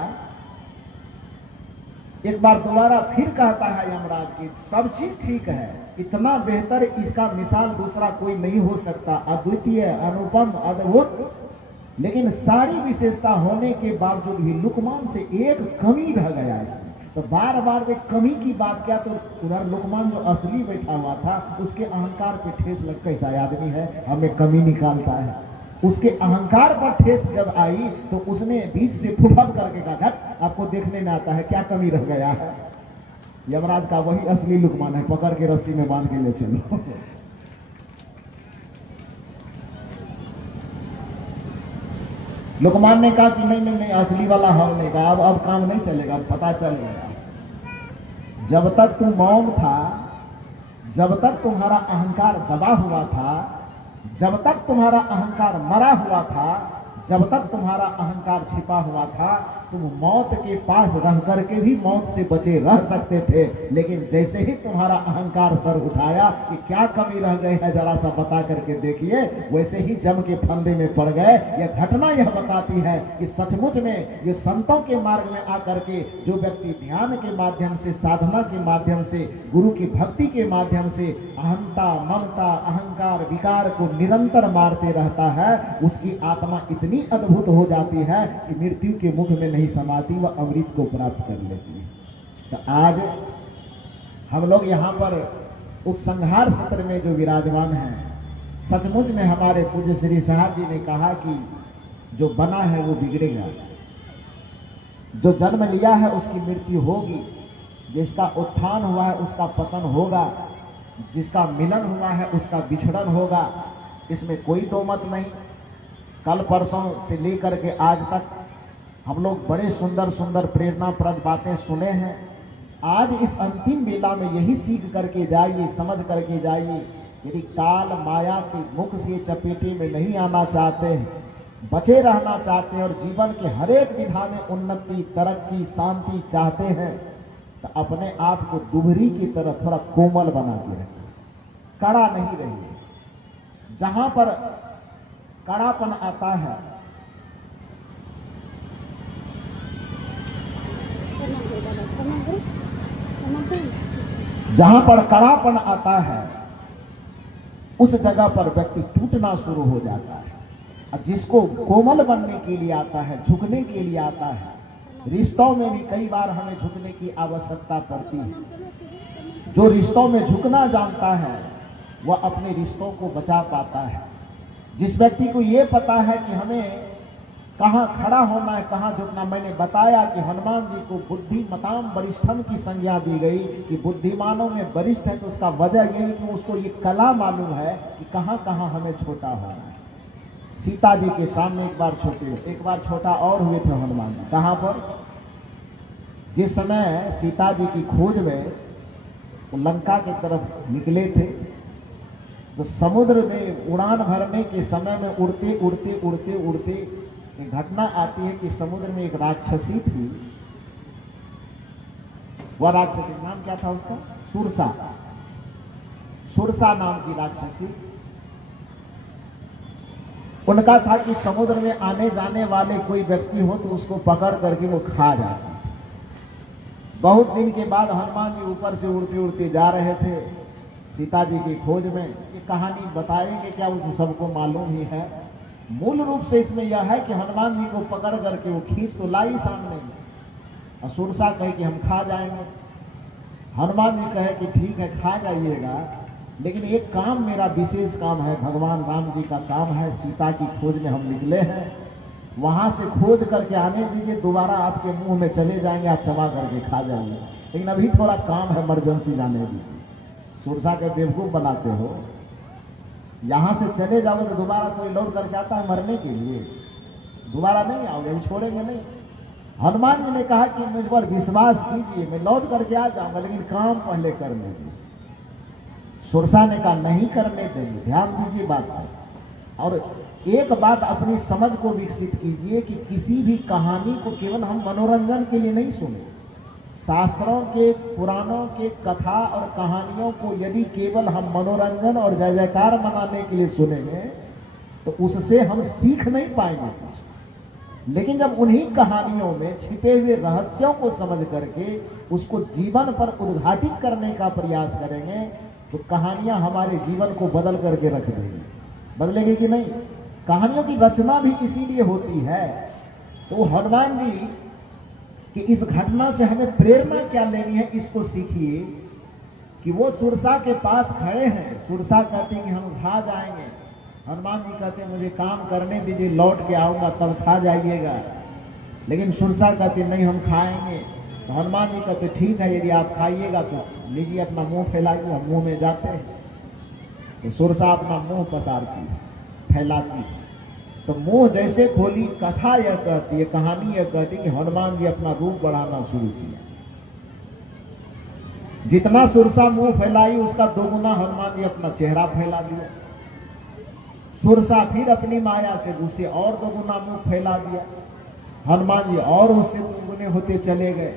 एक बार दोबारा फिर कहता है यमराज की सब चीज ठीक है, इतना बेहतर इसका मिसाल दूसरा कोई नहीं हो सकता, अद्वितीय, अनुपम, अद्भुत। लेकिन सारी विशेषता होने के बावजूद भी लुकमान से एक कमी रह गया इसमें। तो बार बार एक कमी की बात किया, तो उधर लुकमान जो असली बैठा हुआ था उसके अहंकार पे ठेस लग, कैसा आदमी है हमें कमी निकालता है। उसके अहंकार पर ठेस जब आई तो उसने बीच से फुफड़ करके कहा, आपको देखने में आता है क्या कमी रह गया है? यमराज का वही असली लुकमान है, पकड़ के रस्सी में बांध के ले चलो। लुकमान ने कहा कि नहीं नहीं नहीं, असली वाला हम नहीं कहा, अब काम नहीं चलेगा, अब पता चल गया। जब तक तुम मौन था, जब तक तुम्हारा अहंकार दबा हुआ था, जब तक तुम्हारा अहंकार मरा हुआ था, जब तक तुम्हारा अहंकार छिपा हुआ था, तुम मौत के पास रह करके भी मौत से बचे रह सकते थे, लेकिन जैसे ही तुम्हारा अहंकार सर उठाया कि क्या कमी रह गई है जरा सा बता करके देखिए, वैसे ही जम के फंदे में पड़ गए। यह घटना यह बताती है कि सचमुच में ये संतों के मार्ग में आकर के जो व्यक्ति ध्यान के माध्यम से, साधना के माध्यम से, गुरु की भक्ति के माध्यम से अहंता, ममता, अहंकार, विकार को निरंतर मारते रहता है, उसकी आत्मा इतनी अद्भुत हो जाती है कि मृत्यु के मुख में नहीं समाती, वह अमृत को प्राप्त कर लेती है। तो आज हम लोग यहाँ पर उपसंहार सत्र में जो विराजमान हैं, सचमुच में हमारे पूज्य श्री साहब जी ने कहा कि जो बना है वो बिगड़ेगा, जो जन्म लिया है उसकी मृत्यु होगी, जिसका उत्थान हुआ है उसका पतन होगा, जिसका मिलन हुआ है उसका बिछड़न होगा, इसमें कोई दो मत नहीं। कल परसों से लेकर के आज तक हम लोग बड़े सुंदर सुंदर प्रेरणाप्रद बातें सुने हैं। आज इस अंतिम बेला में यही सीख करके जाइए, समझ करके जाइए, यदि काल माया के मुख से चपेटे में नहीं आना चाहते, बचे रहना चाहते हैं और जीवन के हर एक विधा में उन्नति, तरक्की, शांति चाहते हैं, तो अपने आप को दुबरी की तरह थोड़ा कोमल बना के रखिए, कड़ा नहीं रहिए। जहां पर कड़ापन आता है, जहां पर कड़ापन आता है उस जगह पर व्यक्ति टूटना शुरू हो जाता है। और जिसको कोमल बनने के लिए आता है, झुकने के लिए आता है, रिश्तों में भी कई बार हमें झुकने की आवश्यकता पड़ती है। जो रिश्तों में झुकना जानता है वह अपने रिश्तों को बचा पाता है। जिस व्यक्ति को ये पता है कि हमें कहाँ खड़ा होना है, कहाँ झुकना, मैंने बताया कि हनुमान जी को बुद्धिमताम वरिष्ठम की संज्ञा दी गई कि बुद्धिमानों में वरिष्ठ है, तो उसका वजह यह है कि उसको ये कला मालूम है कि कहाँ कहाँ हमें छोटा होना है। सीता जी के सामने एक बार छोटा और हुए थे हनुमान जी। कहाँ पर? जिस समय सीता जी की खोज में लंका की तरफ निकले थे, तो समुद्र में उड़ान भरने के समय में उड़ते उड़ते उड़ते उड़ते एक घटना आती है कि समुद्र में एक राक्षसी थी। वह राक्षसी, नाम क्या था उसका? सुरसा। सुरसा नाम की राक्षसी। उनका था कि समुद्र में आने जाने वाले कोई व्यक्ति हो तो उसको पकड़ करके वो खा जाती। बहुत दिन के बाद हनुमान जी ऊपर से उड़ते उड़ते जा रहे थे सीता जी की खोज में। ये कहानी बताएंगे क्या, उसे सबको मालूम ही है। मूल रूप से इसमें यह है कि हनुमान जी को पकड़ करके वो खींच तो लाई सामने, और सुरसा कहे कि हम खा जाएंगे। हनुमान जी कहे कि ठीक है खा जाइएगा, लेकिन एक काम मेरा विशेष काम है, भगवान राम जी का काम है, सीता की खोज में हम निकले हैं, वहां से खोज करके आने दीजिए, दोबारा आपके मुंह में चले जाएंगे, आप चबा करके खा जाएंगे, लेकिन अभी थोड़ा काम है, इमरजेंसी जाने दीजिए। सुरसा के बेवकूफ बनाते हो, यहां से चले जाओगे तो दोबारा कोई लौट करके आता है मरने के लिए, दोबारा नहीं आओगे, हम छोड़ेंगे नहीं। हनुमान जी ने कहा कि मुझ पर विश्वास कीजिए, मैं लौट करके आ जाऊंगा, लेकिन काम पहले करने दीजिए। सुरसा ने कहा नहीं करने देंगे, ध्यान दीजिए बात पर। और एक बात अपनी समझ को विकसित कीजिए कि किसी भी कहानी को केवल हम मनोरंजन के लिए नहीं सुने। शास्त्रों के, पुराणों के कथा और कहानियों को यदि केवल हम मनोरंजन और जय जयकार मनाने के लिए सुनेंगे तो उससे हम सीख नहीं पाएंगे कुछ। लेकिन जब उन्हीं कहानियों में छिपे हुए रहस्यों को समझ करके उसको जीवन पर उद्घाटित करने का प्रयास करेंगे तो कहानियां हमारे जीवन को बदल करके रख देंगी। बदलेगी कि नहीं? कहानियों की रचना भी इसीलिए होती है। तो हनुमान जी कि इस घटना से हमें प्रेरणा क्या लेनी है, इसको सीखिए कि वो सुरसा के पास खड़े हैं। सुरसा कहते हैं कि हम खा जाएंगे, हनुमान जी कहते हैं मुझे काम करने दीजिए, लौट के आऊंगा तब खा जाइएगा। लेकिन सुरसा कहते नहीं हम खाएंगे, तो हनुमान जी कहते ठीक है, यदि आप खाइएगा तो लीजिए अपना मुंह फैलाइए। हम मुंह में जाते हैं तो सुरसा अपना मुंह पसारती है, फैलाती है। तो मुंह जैसे खोली, कथा यह कहती है, कहानी यह कहती है कि हनुमान जी अपना रूप बढ़ाना शुरू किया। जितना सुरसा मुंह फैलाई उसका दोगुना हनुमान जी अपना चेहरा फैला दिया। सुरसा फिर अपनी माया से उसे और दोगुना मुंह फैला दिया। हनुमान जी और उससे दुगुने होते चले गए।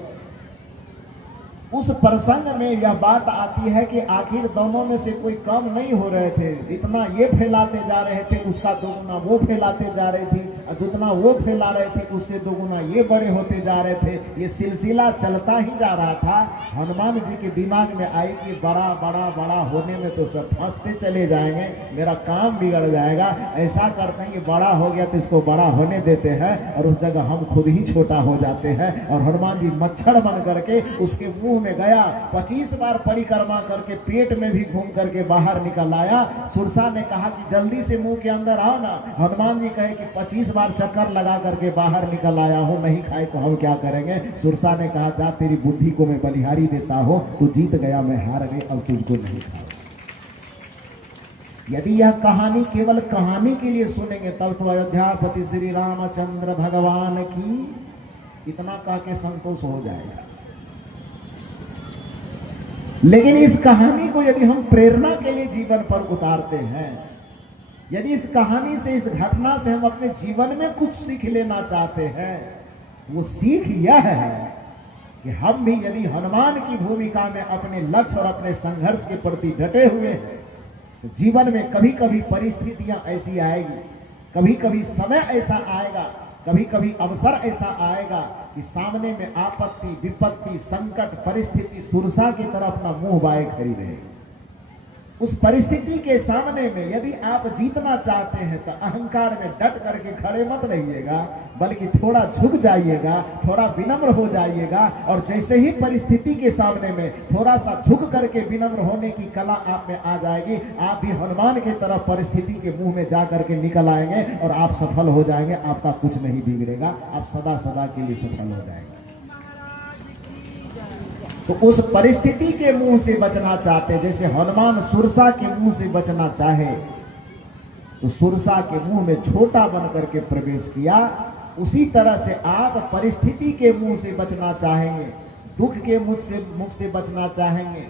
उस प्रसंग में यह बात आती है कि आखिर दोनों में से कोई कम नहीं हो रहे थे। जितना ये फैलाते जा रहे थे उसका दोगुना वो फैलाते जा रहे थे, और जितना वो फैला रहे थे उससे दोगुना ये बड़े होते जा रहे थे। ये सिलसिला चलता ही जा रहा था। हनुमान जी के दिमाग में आई कि बड़ा बड़ा बड़ा होने में तो सब फंसते चले जाएंगे, मेरा काम बिगड़ जाएगा। ऐसा करते हैं कि बड़ा हो गया तो इसको बड़ा होने देते हैं और उस जगह हम खुद ही छोटा हो जाते हैं। और हनुमान जी मच्छर बन करके उसके मुंह में गया, 25 बार परिक्रमा करके पेट में भी घूम करके बाहर निकल आया। सुरसा ने कहा कि जल्दी से मुंह के अंदर आओ ना। हनुमान जी कहे कि 25 बार चक्कर लगा करके बाहर निकल आया हूं, नहीं खाए तो हम क्या करेंगे। सुरसा ने कहा जा तेरी बुद्धि को मैं बलिहारी देता हूं, तू जीत गया मैं हार गई, अब तुझको नहीं खाओ। यदि यह कहानी केवल कहानी के लिए सुनेंगे तब तो अयोध्यापति श्री रामचंद्र भगवान की इतना कह के संतोष हो जाएगा। लेकिन इस कहानी को यदि हम प्रेरणा के लिए जीवन पर उतारते हैं, यदि इस कहानी से, इस घटना से हम अपने जीवन में कुछ सीख लेना चाहते हैं, वो सीख यह है कि हम भी यदि हनुमान की भूमिका में अपने लक्ष्य और अपने संघर्ष के प्रति डटे हुए हैं तो जीवन में कभी कभी परिस्थितियां ऐसी आएगी, कभी कभी समय ऐसा आएगा, कभी कभी अवसर ऐसा आएगा कि सामने में आपत्ति, विपत्ति, संकट, परिस्थिति सुरसा की तरह अपना मुंह बाए खड़ी रहेगी। उस परिस्थिति के सामने में यदि आप जीतना चाहते हैं तो अहंकार में डट करके खड़े मत रहिएगा, बल्कि थोड़ा झुक जाइएगा, थोड़ा विनम्र हो जाइएगा। और जैसे ही परिस्थिति के सामने में थोड़ा सा झुक करके विनम्र होने की कला आप में आ जाएगी, आप भी हनुमान की तरफ परिस्थिति के मुंह में जा करके निकल आएंगे और आप सफल हो जाएंगे। आपका कुछ नहीं बिगड़ेगा, आप सदा सदा के लिए सफल हो जाएंगे। तो उस परिस्थिति के मुंह से बचना चाहते, जैसे हनुमान सुरसा के मुंह से बचना चाहे तो सुरसा के मुंह में छोटा बन करके प्रवेश किया, उसी तरह से आप परिस्थिति के मुंह से बचना चाहेंगे, दुख के मुख से बचना चाहेंगे,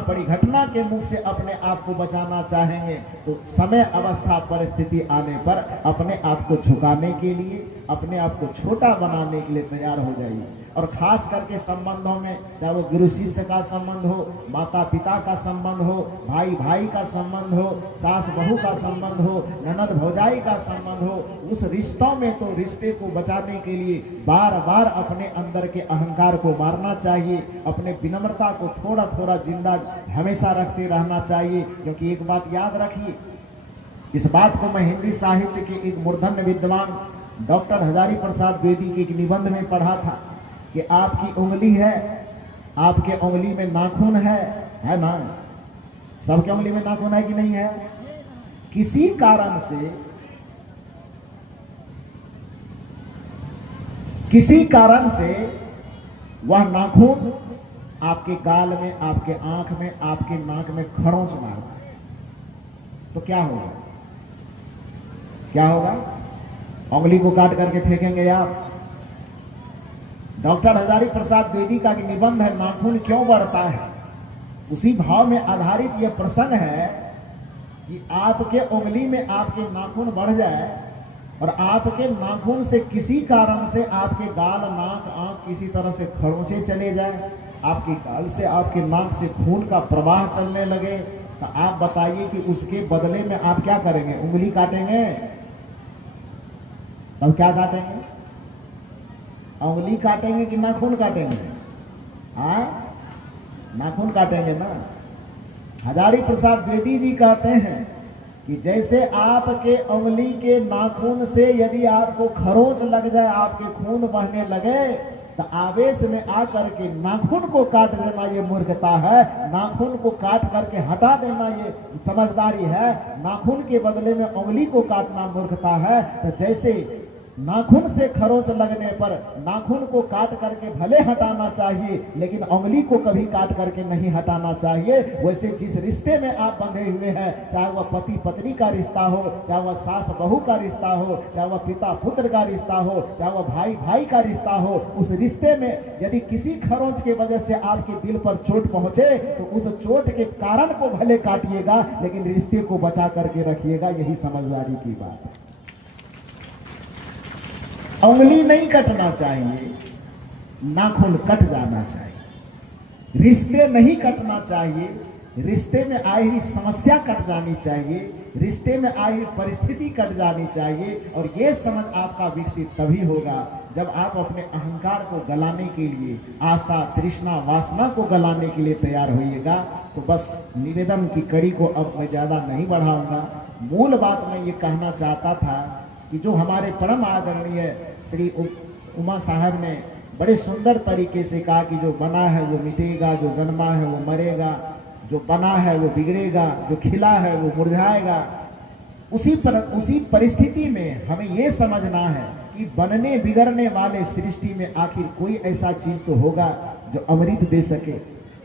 परिघटना के मुख से अपने आप को बचाना चाहेंगे, तो समय अवस्था परिस्थिति आने पर अपने आप को झुकाने के लिए, अपने आप को छोटा बनाने के लिए तैयार हो जाइए। और खास करके संबंधों में, चाहे वो गुरु शिष्य का संबंध हो, माता पिता का संबंध हो, भाई भाई का संबंध हो, सास बहू का संबंध हो, ननद भौजाई का संबंध हो, उस रिश्तों में तो रिश्ते को बचाने के लिए बार बार अपने अंदर के अहंकार को मारना चाहिए, अपने विनम्रता को थोड़ा थोड़ा जिंदा हमेशा रखते रहना चाहिए। क्योंकि एक बात याद रखिए, इस बात को मैं हिंदी साहित्य के एक मूर्धन्य विद्वान डॉक्टर हजारी प्रसाद द्विवेदी के एक निबंध में पढ़ा था कि आपकी उंगली है, आपके उंगली में नाखून है ना? सबके उंगली में नाखून है कि नहीं है? किसी कारण से वह नाखून आपके गाल में, आपके आंख में, आपके नाक में खरोंच मारता है, तो क्या होगा? क्या होगा? उंगली को काट करके फेंकेंगे आप? डॉक्टर हजारी प्रसाद द्विवेदी का निबंध है नाखून क्यों बढ़ता है, उसी भाव में आधारित यह प्रसंग है कि आपके उंगली में आपके नाखून बढ़ जाए और आपके नाखून से किसी कारण से आपके गाल, नाक, आंख किसी तरह से खरोंचे चले जाए, आपके गाल से, आपके नाक से खून का प्रवाह चलने लगे, तो आप बताइए कि उसके बदले में आप क्या करेंगे? उंगली काटेंगे? तब क्या काटेंगे? उंगली काटेंगे कि नाखून काटेंगे? हाँ, नाखून काटेंगे ना। हजारी प्रसाद द्विवेदी जी कहते हैं कि जैसे आपके उंगली के नाखून से यदि आपको खरोंच लग जाए, आपके खून बहने लगे, तो आवेश में आकर के नाखून को काट देना ये मूर्खता है, नाखून को काट करके हटा देना ये समझदारी है, नाखून के बदले में उंगली को काटना मूर्खता है। तो जैसे नाखून से खरोंच लगने पर नाखून को काट करके भले हटाना चाहिए, लेकिन उंगली को कभी काट करके नहीं हटाना चाहिए। वैसे जिस रिश्ते में आप बंधे हुए हैं, चाहे वह पति पत्नी का रिश्ता हो, चाहे वह सास बहू का रिश्ता हो, चाहे वह पिता पुत्र का रिश्ता हो, चाहे वह भाई भाई का रिश्ता हो, उस रिश्ते में यदि किसी खरोंच के वजह से आपके दिल पर चोट पहुंचे तो उस चोट के कारण को भले काटिएगा, लेकिन रिश्ते को बचा करके रखिएगा। यही समझदारी की बात है। उंगली नहीं कटना चाहिए, नाखून कट जाना चाहिए। रिश्ते नहीं कटना चाहिए, रिश्ते में आई हुई समस्या कट जानी चाहिए, रिश्ते में आई हुई परिस्थिति कट जानी चाहिए। और ये समझ आपका विकसित तभी होगा जब आप अपने अहंकार को गलाने के लिए, आशा तृष्णा वासना को गलाने के लिए तैयार होइएगा। तो बस निवेदन की कड़ी को अब मैं ज़्यादा नहीं बढ़ाऊंगा। मूल बात मैं ये कहना चाहता था कि जो हमारे परम आदरणीय श्री उमा साहब ने बड़े सुंदर तरीके से कहा कि जो बना है वो मिटेगा, जो जन्मा है वो मरेगा, जो बना है वो बिगड़ेगा, जो खिला है वो मुरझाएगा। उसी परिस्थिति में हमें ये समझना है कि बनने बिगड़ने वाले सृष्टि में आखिर कोई ऐसा चीज तो होगा जो अमृत दे सके,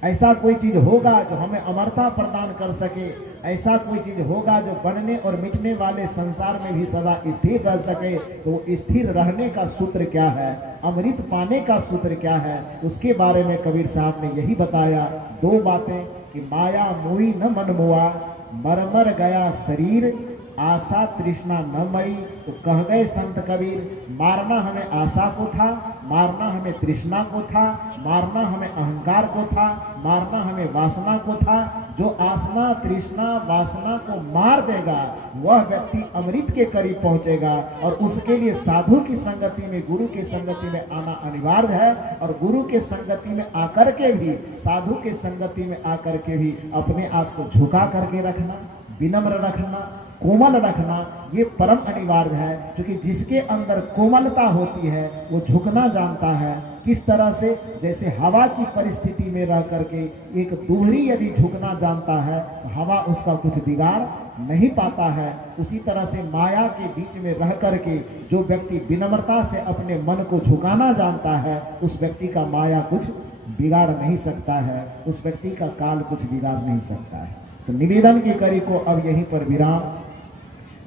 ऐसा कोई चीज होगा जो हमें अमरता प्रदान कर सके, ऐसा कोई चीज होगा जो बनने और मिटने वाले संसार में भी सदा स्थिर रह सके। तो स्थिर रहने का सूत्र क्या है, अमृत पाने का सूत्र क्या है, उसके बारे में कबीर साहब ने यही बताया। दो बातें कि माया मोई न मन मुआ, मर मर गया शरीर, आशा तृष्णा न मरी। तो कह गए संत कबीर, मारना हमें आशा को था, मारना हमें तृष्णा को था, मारना हमें अहंकार को था, मारना हमें वासना को था। जो आसना तृष्णा वासना को मार देगा वह व्यक्ति अमृत के करीब पहुंचेगा। और उसके लिए साधु की संगति में, गुरु की संगति में आना अनिवार्य है। और गुरु के संगति में आकर के भी, साधु के संगति में आकर के भी अपने आप को झुका करके रखना, विनम्र रखना, कोमल रखना, ये परम अनिवार्य है। क्योंकि जिसके अंदर कोमलता होती है वो झुकना जानता है। किस तरह से, जैसे हवा की परिस्थिति में रह करके एक दुहरी यदि झुकना जानता है तो हवा उसका कुछ बिगाड़ नहीं पाता है। उसी तरह से माया के बीच में रह करके जो व्यक्ति विनम्रता से अपने मन को झुकाना जानता है उस व्यक्ति का माया कुछ बिगाड़ नहीं सकता है, उस व्यक्ति का काल कुछ बिगाड़ नहीं सकता है। तो निवेदन की कड़ी को अब यहीं पर विराम।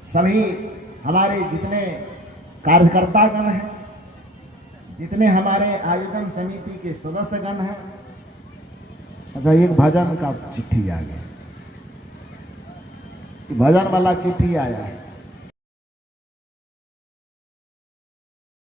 सभी हमारे जितने कार्यकर्तागण हैं, जितने हमारे आयोजन समिति के सदस्यगण हैं। अच्छा, एक भजन का चिट्ठी आ गया, भजन वाला चिट्ठी आया है।